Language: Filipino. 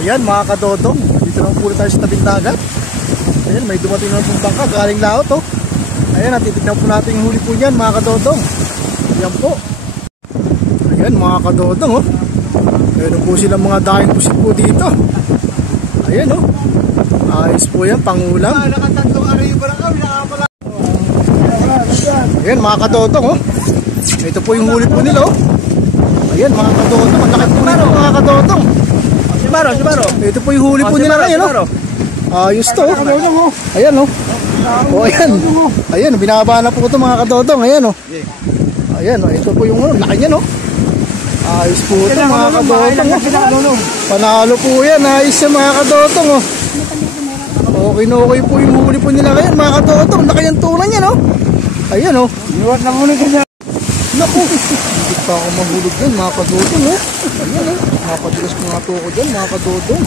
Ayan mga kadodong, dito lang po tayo sa tabing dagat. Ayan, may dumating na pong bangka galing laot oh. Ayan, natitignan po natin yung huli po niyan mga kadodong. Ayan po. Ayan mga kadodong oh. Meron po silang mga daing pusit po dito. Ayan oh. Ayos po yan, pangulam. Ayan mga kadodong oh. Ito po yung huli po nila oh. Ayan mga kadodong, ang laki po nito mga kadodong. Sibaro. Ito po yung huli po nila ngayon oh. Ayos to oh. Ayan oh. Oh ayan. Ayan, binaba na po ito mga kadodong. Ayan oh. Ayan oh, ito po yung laki niyan oh. Ayos po ito mga kadodong oh. Panalo po yan, ayos yan mga kadodong oh. Okay po yung huli po nila ngayon mga kadodong. Laki yung tunan yan oh. Ayan oh. Iwat na huli ko niya. Naku, hindi pa ako mahulog dyan mga kadodong oh. Ayan oh, mapadulas ko nga po ako dyan mga kadodong.